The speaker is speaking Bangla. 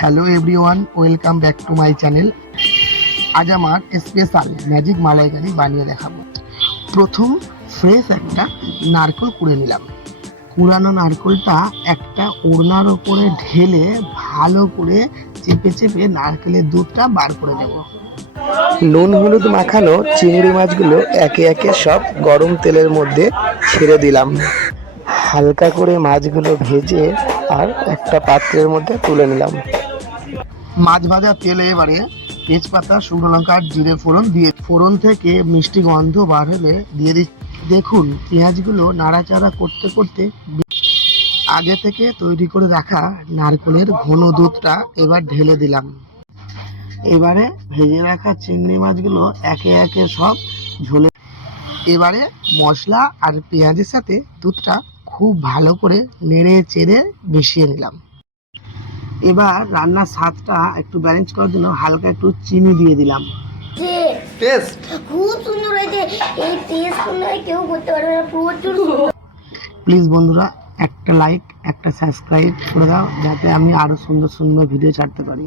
Hello everyone, welcome back to my channel. আজ আমার স্পেশাল ম্যাজিক মালাইকারি বানিয়ে দেখাবো। প্রথম ফ্রেশ একটা নারকেল কুড়ে নিলাম। কুড়ানো নারকেলটা একটা ওড়নার ওপরে ঢেলে ভালো করে চেপে চেপে নারকেলের দুধটা বার করে নেব। নুন হলুদ মাখানো চিংড়ি মাছগুলো একে একে সব গরম তেলের মধ্যে ছেড়ে দিলাম। হালকা করে মাছগুলো ভেজে আর একটা পাত্রের মধ্যে তুলে নিলাম। মাছ ভাজা তেলে এবারে তেজপাতা, শুকনো লঙ্কা আর জিরে ফোড়ন থেকে মিষ্টি গন্ধ বার হলে দিয়ে দিচ্ছি। দেখুন পেঁয়াজগুলো নাড়াচাড়া করতে করতে আগে থেকে তৈরি করে রাখা নারকেলের ঘন দুধটা এবার ঢেলে দিলাম। এবারে ভেজে রাখা চিংড়ি মাছগুলো একে একে সব ঝোলে। এবারে মশলা আর পেঁয়াজের সাথে দুধটা খুব ভালো করে নেড়ে চেড়ে মিশিয়ে নিলাম। এবার রান্নার স্বাদটা একটু ব্যালেন্স করার জন্য হালকা একটু চিনি দিয়ে দিলাম। টেস্ট খুব সুন্দর হয়েছে। এই টেস্ট কেউ করতে পারবে না, প্রচুর সুন্দর। প্লিজ বন্ধুরা একটা লাইক একটা সাবস্ক্রাইব করে দাও, যাতে আমি আরো সুন্দর সুন্দর ভিডিও ছাড়তে পারি।